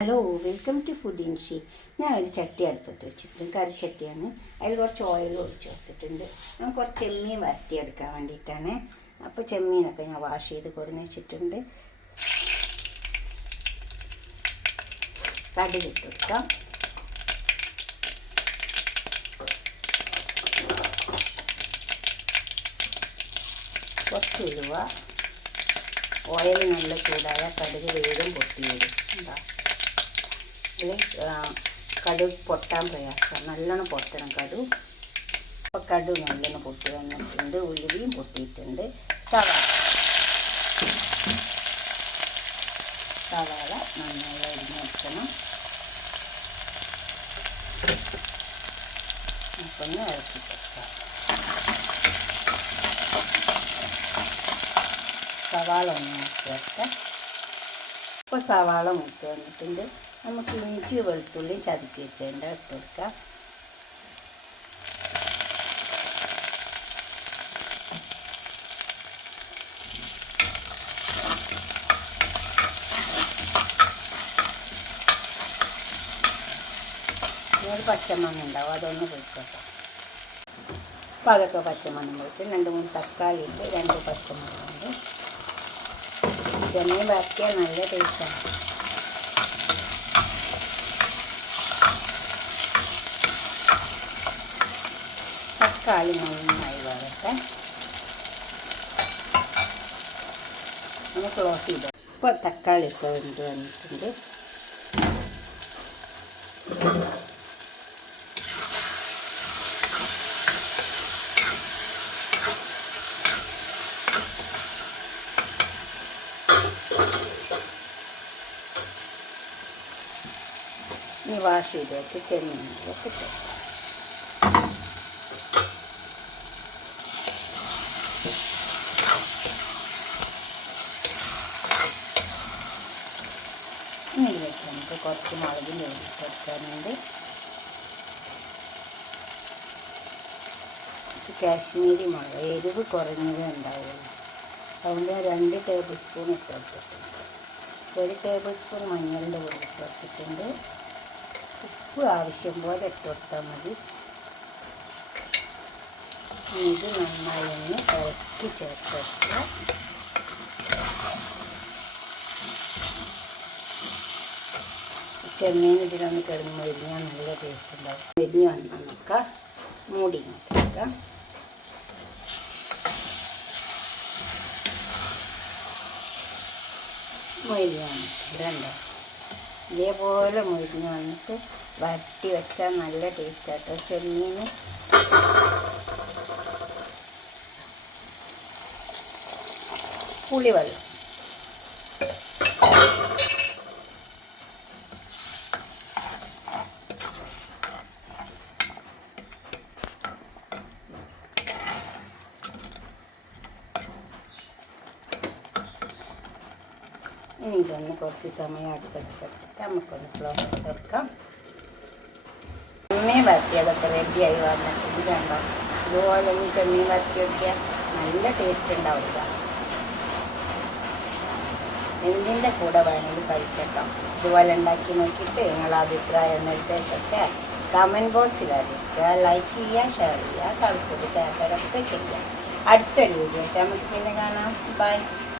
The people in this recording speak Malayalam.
ഹലോ വെൽക്കം ടു ഫുഡ് ഇൻഷി. ഞാൻ ഒരു ചട്ടി അടുപ്പത്ത് വെച്ചിട്ടുണ്ട്, കറിച്ചട്ടിയാണ്. അതിൽ കുറച്ച് ഓയിൽ ഒഴിച്ച് കൊടുത്തിട്ടുണ്ട്. ഞാൻ കുറച്ച് ചെമ്മീൻ വരട്ടിയെടുക്കാൻ വേണ്ടിയിട്ടാണ്. അപ്പോൾ ചെമ്മീനൊക്കെ ഞാൻ വാഷ് ചെയ്ത് കൊടുന്ന് വെച്ചിട്ടുണ്ട്. കടുക് ഇട്ട് കൊടുക്കാം. കുറച്ച് ഉലുവ. ഓയിൽ നല്ല ചൂടായ കടുക് വേഗം പൊട്ടി വരും. എന്താ ഇത് കടുക് പൊട്ടാൻ പ്രയാസം, നല്ലോണം പൊട്ടണം കടുക്. അപ്പോൾ കടുക് നല്ലോണം പൊട്ടി വന്നിട്ടുണ്ട്, ഉലുവയും പൊട്ടിയിട്ടുണ്ട്. സവാള നന്നായി അരിഞ്ഞ് വെക്കണം. നമുക്കൊന്ന് ഇറക്കി വെക്കാം. സവാള ഒന്ന് ചേർക്കാം. ഇപ്പോൾ സവാള മൂത്ത് വന്നിട്ടുണ്ട്. നമുക്ക് ഇഞ്ചി വെളുത്തുള്ളി ചതുക്കി വെച്ചതിൻ്റെ ഇട്ട് കൊടുക്കാം. ഒരു പച്ചമണം ഉണ്ടാവും, അതൊന്ന് പൊയ്ക്കോട്ടെ. അപ്പോൾ അതൊക്കെ പച്ചമണം പോയിട്ട് 2-3 തക്കാളി ഇട്ട് 2 പച്ചമുളകുണ്ട്. ചെമ്മീൻ വരട്ടിയാൽ നല്ല ടേസ്റ്റാണ്. തക്കാളി നന്നായി വരട്ടെ. ഒന്ന് ക്ലോസ് ചെയ്ത്. ഇപ്പോൾ തക്കാളി ഒക്കെ വെന്ത് വന്നിട്ടുണ്ട്. ഇനി വാഷ് ചെയ്ത് വെച്ച് ചെമ്മീനൊക്കെ ഇട്ട് ഇതിലേക്ക് നമുക്ക് കുറച്ച് മുളകിൽ കൊടുക്കാനുണ്ട്. കാശ്മീരി മുളക് എരിവ് കുറഞ്ഞത് ഉണ്ടാവുള്ളൂ, അതുകൊണ്ട് 2 ടേബിൾ സ്പൂൺ ഇട്ട് കൊടുത്തിട്ടുണ്ട്. 1 ടേബിൾ സ്പൂൺ മഞ്ഞളിൻ്റെ പൊടി ഇട്ട് കൊടുത്തിട്ടുണ്ട്. ഉപ്പ് ആവശ്യം പോലെ ഇട്ട് കൊടുത്താൽ മതി. ഇത് നന്നായി ഒന്ന് ഇറക്കി ചേർത്ത് വെക്കുക. ചെമ്മീൻ ഇതിലൊന്ന് കിടന്ന് മൊരിഞ്ഞാൽ നല്ല ടേസ്റ്റ് ഉണ്ടാവും. മൊരിഞ്ഞ് വന്ന് നമുക്ക് മൂടി നോക്കാം. മൊരിഞ്ഞ് വന്നിട്ടുണ്ട്. ഇതേപോലെ മൊരിഞ്ഞ് വന്നിട്ട് വരട്ടി വെച്ചാൽ നല്ല ടേസ്റ്റ് ആട്ടോ ചെമ്മീൻ. പുളിവെള്ളം ഇനി ഇതൊന്ന് കുറച്ച് സമയം അടുപ്പത്തിട്ട് നമുക്കൊന്ന് ക്ലോസ് ചെയ്തെടുക്കാം. ചെമ്മീൻ വരട്ടിയതൊക്കെ റെഡിയായി വന്നിട്ടുണ്ട്. കണ്ടോ, ഇതുപോലെ ഒന്ന് ചെമ്മീൻ വരട്ടി വെക്കിയാൽ നല്ല ടേസ്റ്റ് ഉണ്ടാവില്ല. എന്തിൻ്റെ കൂടെ വേണമെങ്കിലും കഴിക്കട്ടോ. ഇതുപോലെ ഉണ്ടാക്കി നോക്കിയിട്ട് നിങ്ങളുടെ അഭിപ്രായം നിർദ്ദേശമൊക്കെ കമൻറ്റ് ബോക്സിൽ അറിയിക്കുക. ലൈക്ക് ചെയ്യുക, ഷെയർ ചെയ്യുക, സബ്സ്ക്രൈബ് ചെയ്യാനൊക്കെ ചെയ്യുക. അടുത്തൊരു വീഡിയോ ആയിട്ട് നമുക്ക് പിന്നെ കാണാം. ബൈ.